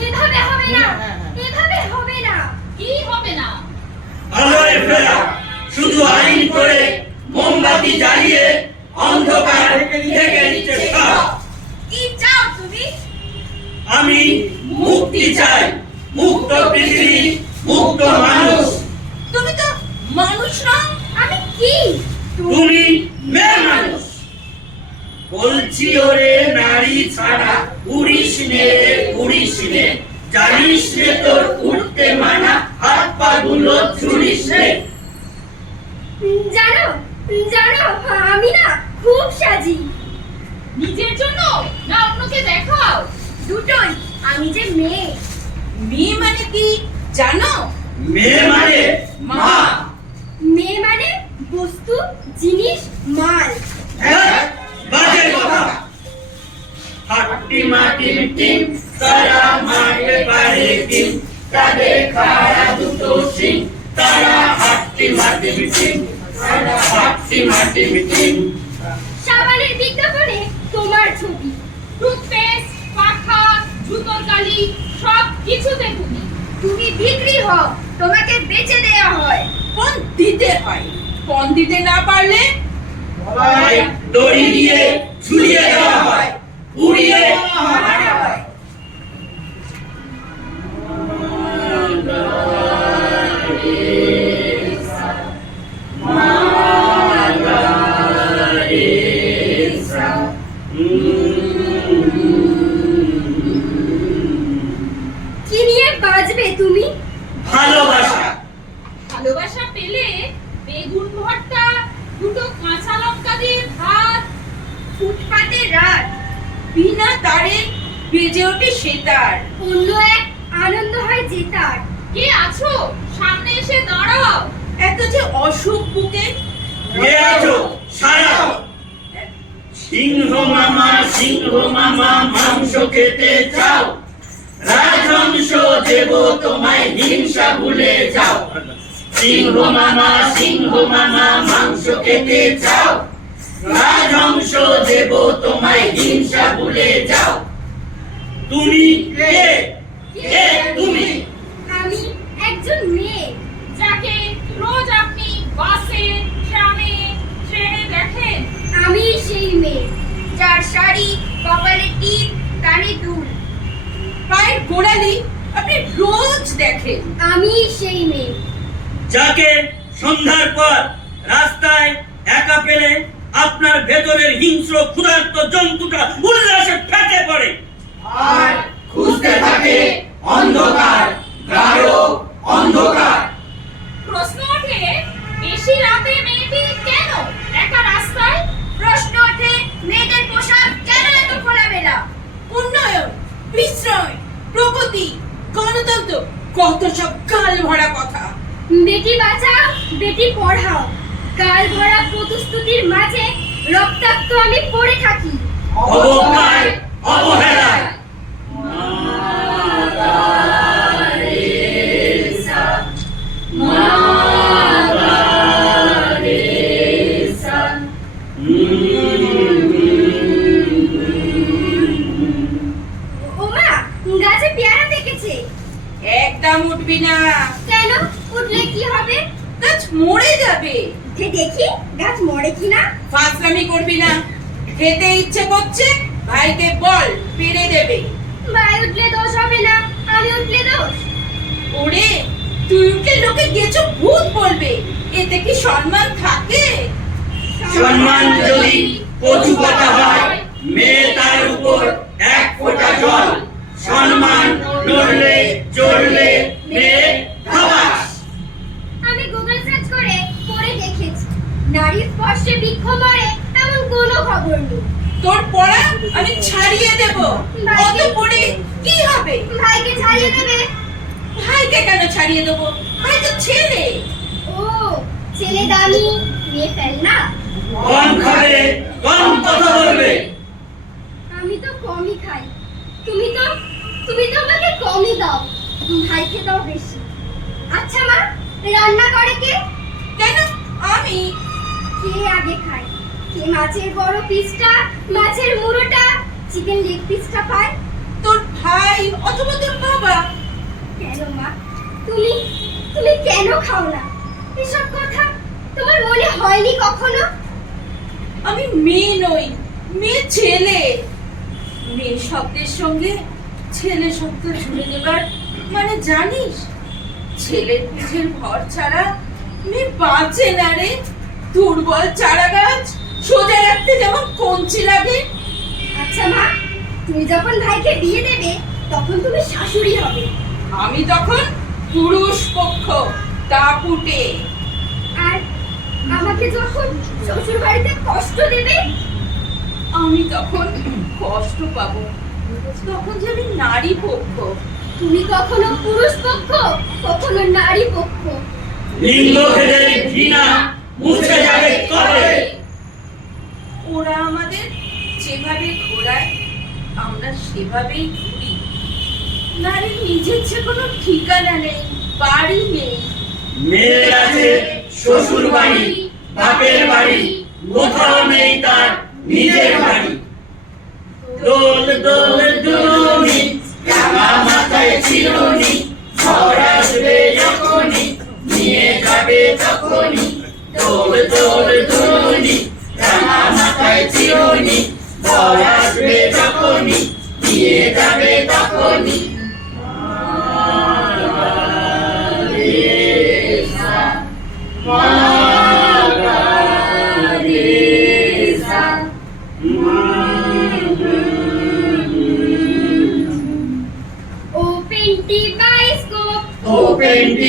এভাবে হবে না। হ্যাঁ, হ্যাঁ। এভাবে হবে না। কি হবে না? আলোয় ফেরা। শুধু আইন করে মোমবাতি জ্বালিয়ে অন্ধকার ঢেকে নিচ্ছে কি চাও? তুমি? আমি মুক্তি চাই। মুক্ত পৃথিবী মুক্ত মানুষ। তুমি তো মানুষ না আমি কি? তুমি মেয়ে মানুষ। বলছি ওরে নারী ছাড়া উড়িস নে উড়িস নে জানিস নে তোর উঠতে মানা হাত পা গুলো ছুড়িস নে জানো জানো আমি না খুব সাজি। নিজের জন্য না অন্যকে দেখাও? দুটোই আমি যে মেয়ে। মেয়ে মানে কি জানো? মেয়ে মানে মা। মেয়ে মানে বস্তু জিনিস মাল। হ্যাঁ, মাটি টিম তারা মারতে পারে টিম তাদের খাড়া দুটো সিং তারা হাট্টি মাটি টিম তারা হাট্টি মাটি টিম সাবানের বিজ্ঞাপনে তোমার ছবি। টুথপেস্ট পাখা জুতোর কালি সব কিছুতে তুমি তুমি বিক্রি হও তোমাকে বেচে দেয়া হয়। কোন দিতে হয়। কোন দিতে না পারলে দড়ি দিয়ে ঝুলিয়ে দেওয়া হয়। উড়িয়ে কি নিয়ে বাজবে তুমি? ভালোবাসা। ভালোবাসা পেলে বেগুন ভর্তা দুটো কাঁচা লঙ্কা দিয়ে ভাত ফুটপাতে রাত বিনা তারে বেজে ওঠে সেতার। অন্য এক আনন্দ হয় জেতার। কে আছো? সামনে এসে দাঁড়াও। এত যে অসুখ বুকে। কে আছো? সারা সিংহ মামা সিংহ মামা মাংস খেতে চাও। রাজহংস দেব, তোমায় হিংসা ভুলে যাও। সিংহ মামা সিংহ মামা মাংস খেতে চাও। রাজহংস দেব, তোমায় হিংসা ভুলে যাও। তুমি কে? কে তুমি আমি একজন মেয়ে যাকে রোজ আপনি বাসে ট্রামে ট্রেনে দেখেন আমি সেই মেয়ে যার শাড়ি কপালে টিপ কানে দুল পায়ের গোড়ালি আপনি রোজ দেখেন। আমি সেই মেয়ে। যাকে সন্ধ্যার পর রাস্তায় একা পেলে আপনার ভেতরের হিংস্র ক্ষুধার্ত জন্তুটা উল্লাসে ফেটে পড়ে আর খুঁজতে থাকে অন্ধকার গাঢ় অন্ধকার প্রশ্ন ওঠে বেশি রাতে মেয়েটি কেন একা রাস্তায় প্রশ্ন ওঠে মেয়েদের পোশাক কেন এত খোলামেলা উন্নয়ন বিশ্রয় প্রগতি গণতন্ত্র কত সব গাল ভরা কথা বেটি বাঁচাও বেটি পড়াও। কাল ভরা প্রতিশ্রুতির মাঝে রক্তাক্ত আমি পড়ে থাকি। অবজ্ঞায় মরে যাবে। উঠে দেখি গাছ মরে কিনা? ফাসলামি করবি না। খেতে ইচ্ছে করছে ভাইকে বল পেরে দেবে। ভাই উঠলে দোষ হবে না। আমি উঠলে দোষ। ওরে তুই উঠলে লোকে গেছো ভূত বলবে। এতে কি সম্মান থাকে? সম্মান যদি কচু পাতা হয় মেয়ে তার উপর এক ফোঁটা জল। সম্মান নড়লে চড়লে মরে এমন কোনো খবর নেই। তোর পড়া আমি ছাড়িয়ে দেব। অত পড়ে কি হবে? ভাইকে ছাড়িয়ে দেবে? ভাইকে কেন ছাড়িয়ে দেবো? ভাই তো ছেলে। ও ছেলে দামি মেয়ে ফেল না? কম খাবে কম কথা বলবে। আমি তো কমই খাই। তুমি তো তুমি তো আমাকে কমই দাও। ভাইকে দাও বেশি। আচ্ছা মা রান্না করে কে? কেন? আমি কে আগে খায়? কে মাছের বড় পিসটা মাছের মুড়োটা? চিকেন লেগ পিসটা পায়? ভাই অথবা তোর বাবা। কেন মা? তুমি তুমি কেন খাও না? এসব কথা তোমার মনে হয়নি কখনো? আমি মেয়ে নই মেয়ে ছেলে। মেয়ে শব্দের সঙ্গে ছেলে শব্দ জুড়ে দেবার মানে জানিস? ছেলের পিঠের ভর ছাড়া মেয়ে বাঁচে না রে। দুর্বল চারা গাছ সোজা রাখতে যেমন কঞ্চি লাগে। আচ্ছা মা তুমি যখন ভাইকে বিয়ে দেবে তখন তুমি শাশুড়ি হবে। আমি তখন পুরুষ পক্ষ দাপুটে আর আমাকে যখন শ্বশুর বাড়িতে কষ্ট দেবে আমি তখন কষ্ট পাবো। তখন যে আমি নারী পক্ষ। তুমি কখনো পুরুষ পক্ষ কখনো নারী পক্ষ। লিঙ্গ ভেদে ঘৃণা। মুছে যাবে কবে? ওরা আমাদের যেভাবে ঘোরায় আমরা সেভাবেই ঘুরি। নারীর নিজের যে কোনো ঠিকানা নেই বাড়ি নেই। মেয়ের আছে শ্বশুর বাড়ি বাপের বাড়ি কোথাও নেই তার নিজের বাড়ি। হয় চিরুনি ঝড় আসবে যখনই দিয়ে যাবে তখনই Open device, go. Open device.